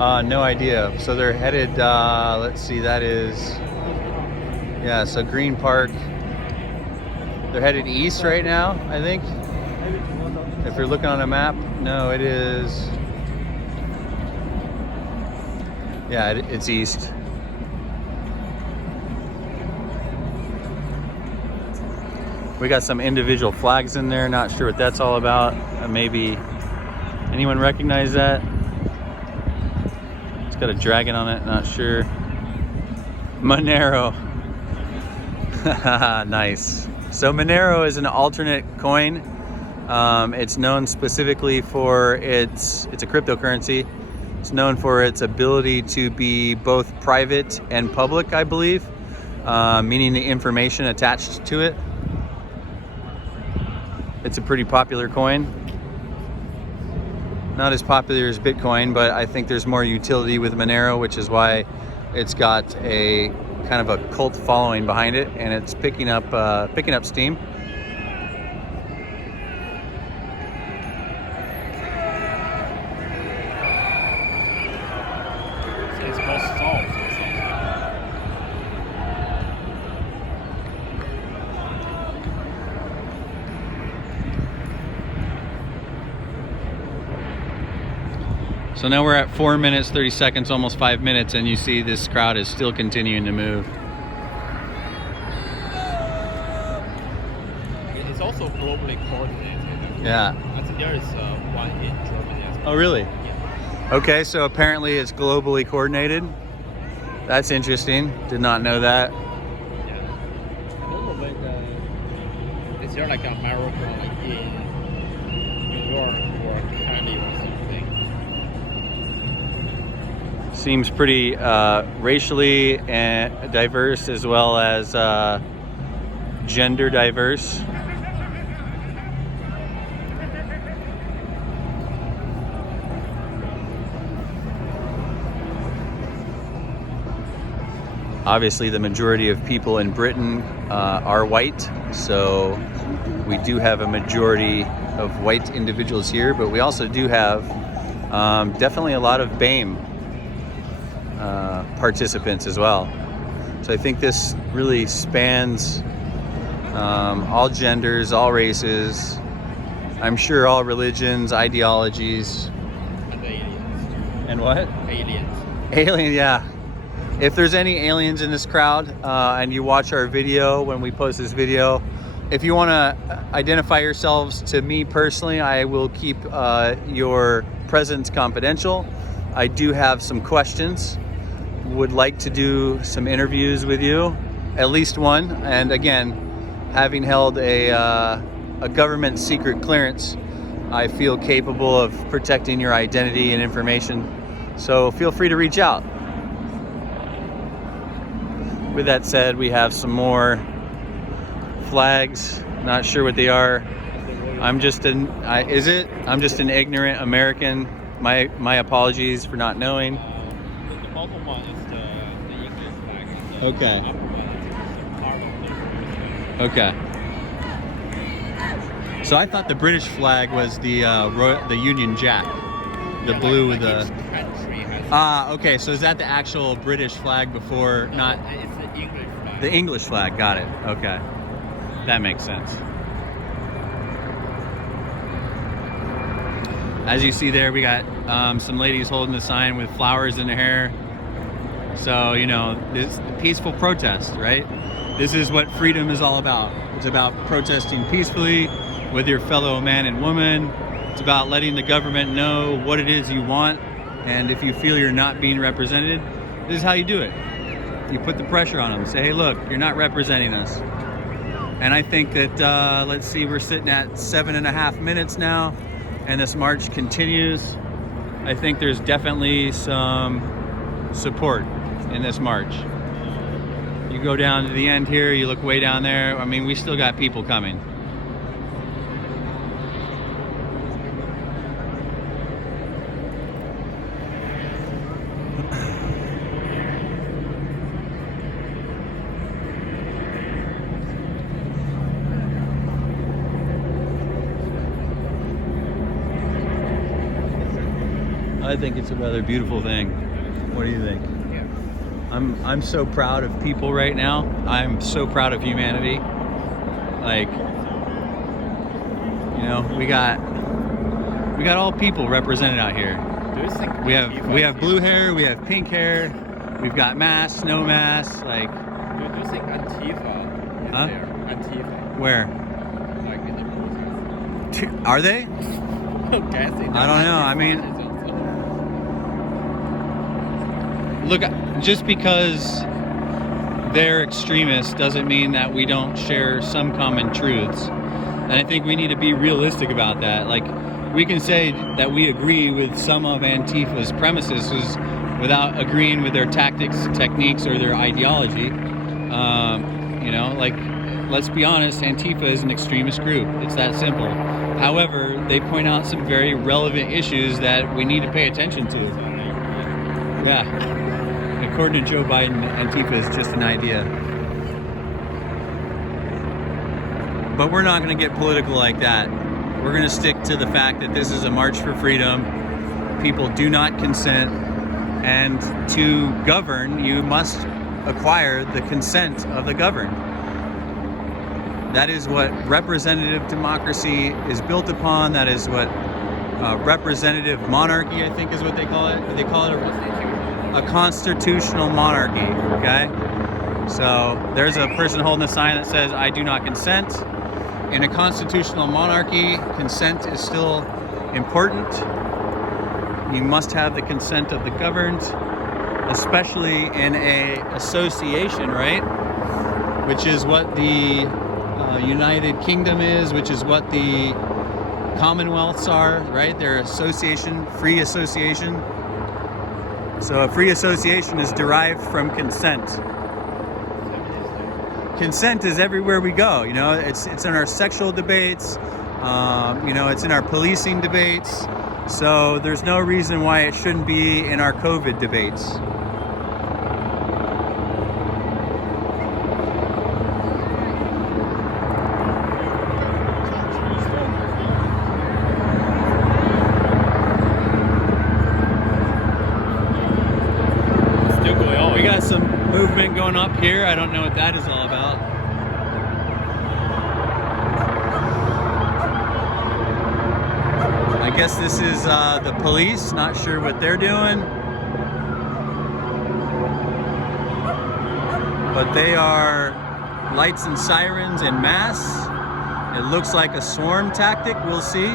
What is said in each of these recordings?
No idea. So they're headed, let's see, that is, yeah, so Green Park. They're headed east right now, I think. If you're looking on a map, no, it is, yeah, it's east. We got some individual flags in there, not sure what that's all about. Maybe, anyone recognize that? It's got a dragon on it, not sure. Monero. Nice. So Monero is an alternate coin. It's known specifically for it's a cryptocurrency. It's known for its ability to be both private and public, I believe, meaning the information attached to it. It's a pretty popular coin. Not as popular as Bitcoin, but I think there's more utility with Monero, which is why it's got a kind of a cult following behind it, and it's picking up steam. So now we're at 4 minutes, 30 seconds, almost 5 minutes, and you see this crowd is still continuing to move. It's also globally coordinated. Yeah. I think there is one in Germany as well. Oh, really? Yeah. Okay, so apparently it's globally coordinated. That's interesting. Did not know that. Yeah. I don't know when is there like a marathon in New York or Cali or something? Seems pretty racially diverse as well as gender diverse. Obviously, the majority of people in Britain are white, so we do have a majority of white individuals here, but we also do have definitely a lot of BAME participants as well. So I think this really spans all genders, all races, I'm sure all religions, ideologies. And aliens. And what? Aliens. Alien, yeah. If there's any aliens in this crowd and you watch our video when we post this video, if you want to identify yourselves to me personally, I will keep your presence confidential. I do have some questions. Would like to do some interviews with you, at least one. And again, having held a government secret clearance, I feel capable of protecting your identity and information. So feel free to reach out. With that said, we have some more flags. Not sure what they are. I'm just an ignorant American. My apologies for not knowing. The bottom one is the English flag. And the Okay. upper one is part of the Okay. So I thought the British flag was the Union Jack, the blue with the. country has Okay. So is that the actual British flag before not it's the English flag. the English flag? Got it. Okay, that makes sense. As you see there, we got some ladies holding the sign with flowers in their hair. So, you know, this peaceful protest, right? This is what freedom is all about. It's about protesting peacefully with your fellow man and woman. It's about letting the government know what it is you want. And if you feel you're not being represented, this is how you do it. You put the pressure on them. Say, hey, look, you're not representing us. And I think that, let's see, we're sitting at 7.5 minutes now. And this march continues. I think there's definitely some support in this march. You go down to the end here, you look way down there. I mean, we still got people coming. I think it's a rather beautiful thing. What do you think? Yeah. I'm so proud of people right now. I'm so proud of humanity. Like, you know, we got all people represented out here. Do you think We have blue hair, we have pink hair, we've got masks, no masks, like. Do you think Antifa is Huh? there? Antifa, Where? like in the protest? Are they? Guessing. I don't know. I mean, look, just because they're extremists doesn't mean that we don't share some common truths. And I think we need to be realistic about that. Like, we can say that we agree with some of Antifa's premises without agreeing with their tactics, techniques, or their ideology. You know, like, let's be honest, Antifa is an extremist group. It's that simple. However, they point out some very relevant issues that we need to pay attention to. Yeah. According to Joe Biden, Antifa is just an idea. But we're not going to get political like that. We're going to stick to the fact that this is a march for freedom. People do not consent. And to govern, you must acquire the consent of the governed. That is what representative democracy is built upon. That is what representative monarchy, I think is what they call it. They call it a constitutional monarchy, okay? So there's a person holding a sign that says, I do not consent. In a constitutional monarchy, consent is still important. You must have the consent of the governed, especially in a association, right? Which is what the United Kingdom is, which is what the Commonwealths are, right? They're association, free association. So a free association is derived from consent. Consent is everywhere we go. You know, it's in our sexual debates. You know, it's in our policing debates. So there's no reason why it shouldn't be in our COVID debates. Still going on. We got some movement going up here. I don't know what that is all about. I guess this is the police. Not sure what they're doing. But they are lights and sirens en masse. It looks like a swarm tactic. We'll see.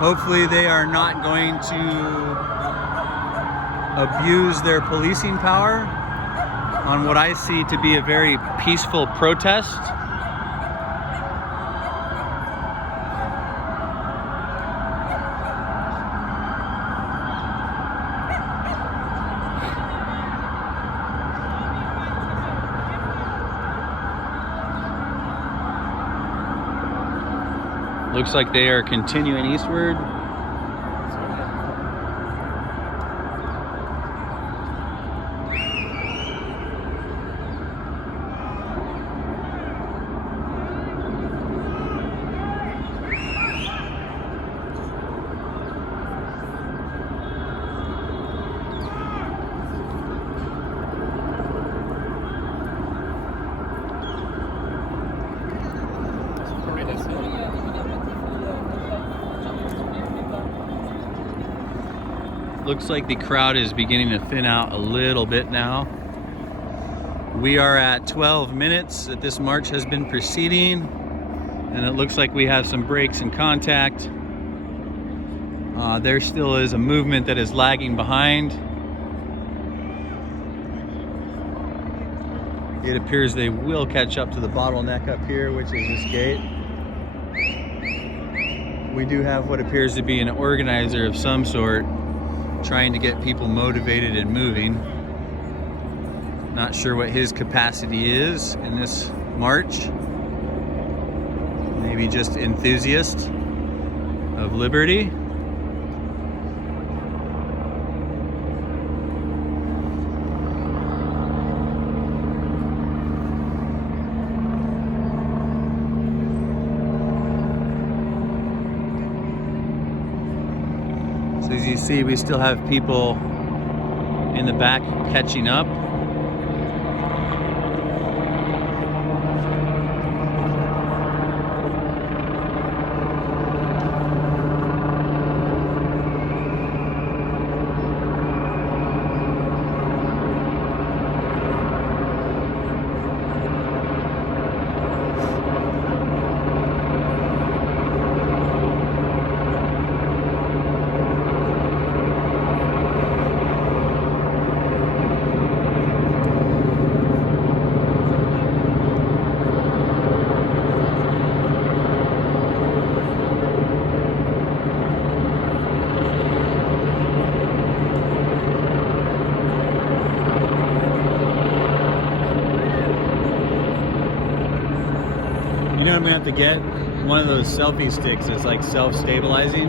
Hopefully they are not going to abuse their policing power on what I see to be a very peaceful protest. Looks like they are continuing eastward. Looks like the crowd is beginning to thin out a little bit now. We are at 12 minutes that this march has been proceeding, and it looks like we have some breaks in contact. There still is a movement that is lagging behind. It appears they will catch up to the bottleneck up here, which is this gate. We do have what appears to be an organizer of some sort trying to get people motivated and moving. Not sure what his capacity is in this march. Maybe just enthusiast of liberty. As you see, we still have people in the back catching up. You know, I'm gonna have to get one of those selfie sticks that's like self-stabilizing.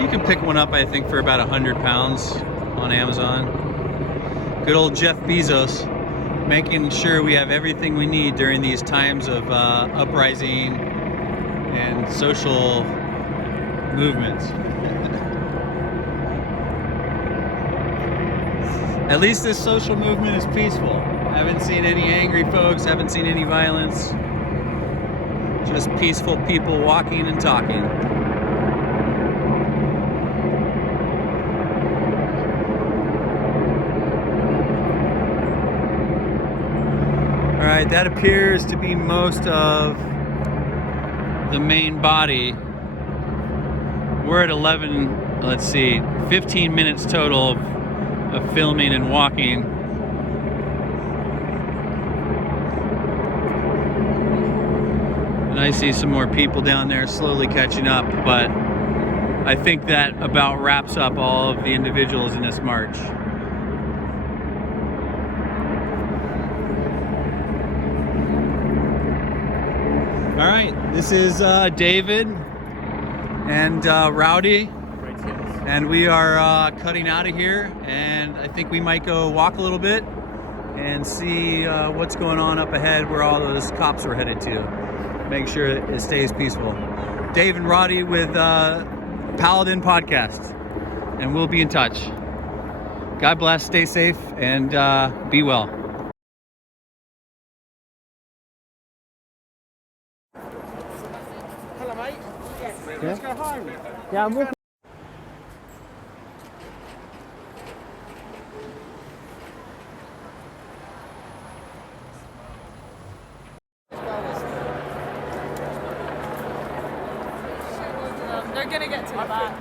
You can pick one up, I think, for about 100 pounds on Amazon. Good old Jeff Bezos, making sure we have everything we need during these times of uprising and social movements. At least this social movement is peaceful. Haven't seen any angry folks, haven't seen any violence. Just peaceful people walking and talking. All right, that appears to be most of the main body. We're at 15 minutes total of filming and walking. And I see some more people down there slowly catching up, but I think that about wraps up all of the individuals in this march. All right, this is David and Rowdy. And we are cutting out of here, and I think we might go walk a little bit and see what's going on up ahead where all those cops were headed to. Make sure it stays peaceful. Dave and Roddy with Paladin Podcast, and we'll be in touch. God bless, stay safe, and be well. Hello, mate. Let's go home. Yeah, I'm walking. They're gonna get to the back.